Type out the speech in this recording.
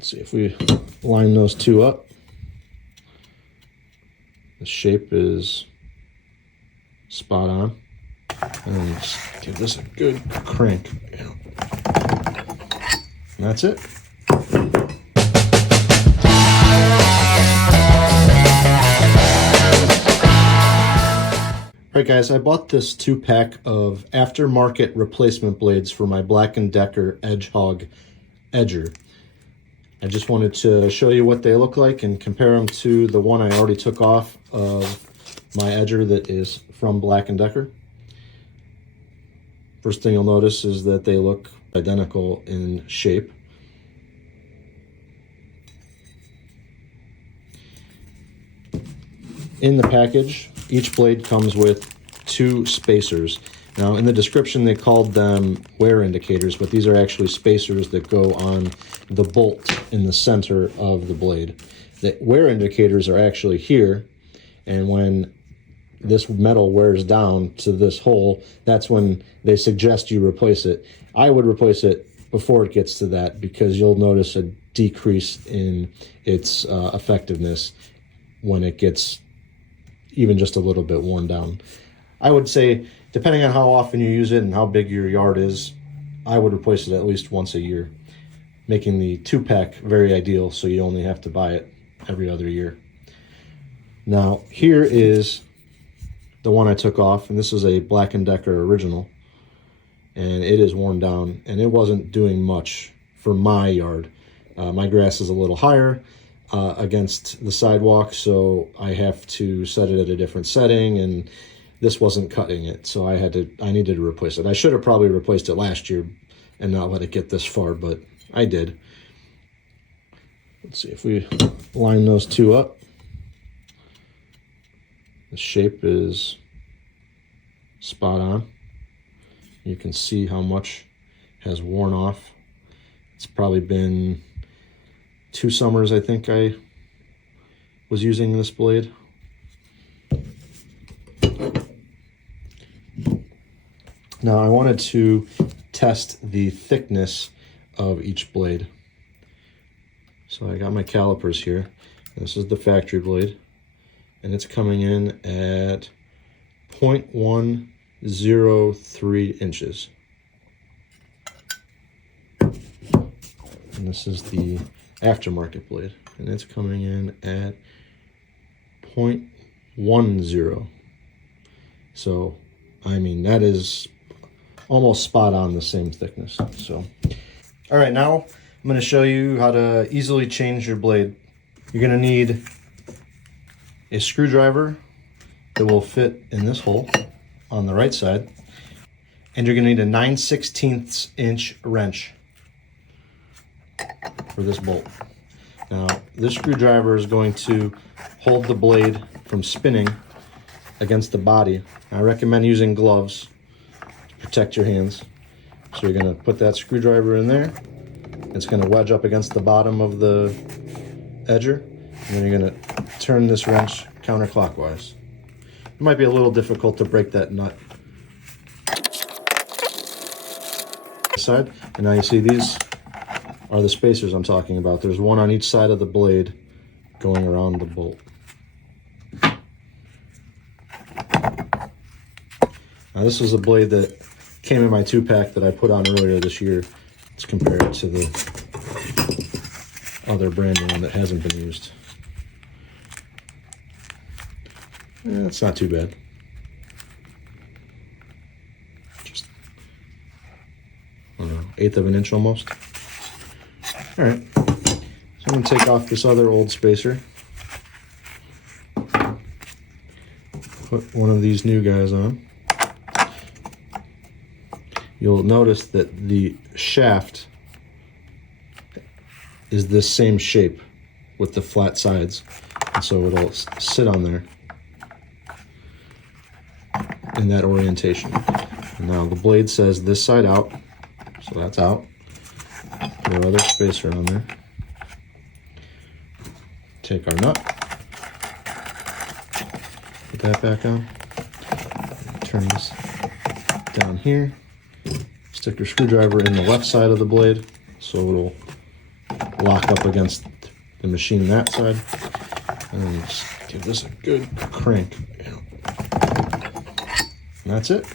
Let's see if we line those two up. The shape is spot on. And then just give this a good crank. And that's it. Alright guys, I bought this 2-pack of aftermarket replacement blades for my Black & Decker Edgehog edger. I just wanted to show you what they look like and compare them to the one I already took off of my edger that is from Black & Decker. First thing you'll notice is that they look identical in shape. In the package, each blade comes with 2 spacers. Now in the description they called them wear indicators, but these are actually spacers that go on the bolt in the center of the blade. The wear indicators are actually here, and when this metal wears down to this hole, that's when they suggest you replace it. I would replace it before it gets to that, because you'll notice a decrease in its effectiveness when it gets even just a little bit worn down. I would say, depending on how often you use it and how big your yard is, I would replace it at least once a year, making the 2-pack very ideal so you only have to buy it every other year. Now here is the one I took off, and this is a Black & Decker original, and it is worn down, and it wasn't doing much for my yard. My grass is a little higher against the sidewalk, so I have to set it at a different setting, and this wasn't cutting it, so I needed to replace it. I should have probably replaced it last year and not let it get this far, but I did. Let's see if we line those two up. The shape is spot on. You can see how much has worn off. It's probably been 2 summers, I think, I was using this blade. Now I wanted to test the thickness of each blade. So I got my calipers here. This is the factory blade, and it's coming in at 0.103 inches. And this is the aftermarket blade, and it's coming in at 0.10. So, I mean, that is almost spot on the same thickness. So, all right, now I'm going to show you how to easily change your blade. You're going to need a screwdriver that will fit in this hole on the right side, and you're going to need a 9/16 inch wrench for this bolt. Now, this screwdriver is going to hold the blade from spinning against the body. I recommend using gloves to protect your hands. So you're going to put that screwdriver in there. It's going to wedge up against the bottom of the edger, and then you're going to turn this wrench counterclockwise. It might be a little difficult to break that nut. Side, and now you see these are the spacers I'm talking about. There's one on each side of the blade going around the bolt. Now this is a blade that came in my 2-pack that I put on earlier this year. Let's compare it to the other brand new one that hasn't been used. It's not too bad. Just, I don't know, 1/8 of an inch almost. All right, so I'm going to take off this other old spacer. Put one of these new guys on. You'll notice that the shaft is this same shape with the flat sides, and so it'll sit on there in that orientation. And now the blade says this side out, so that's out. Put our other spacer on there. Take our nut, put that back on, turn this down here. Stick your screwdriver in the left side of the blade so it'll lock up against the machine that side. And then just give this a good crank. And that's it.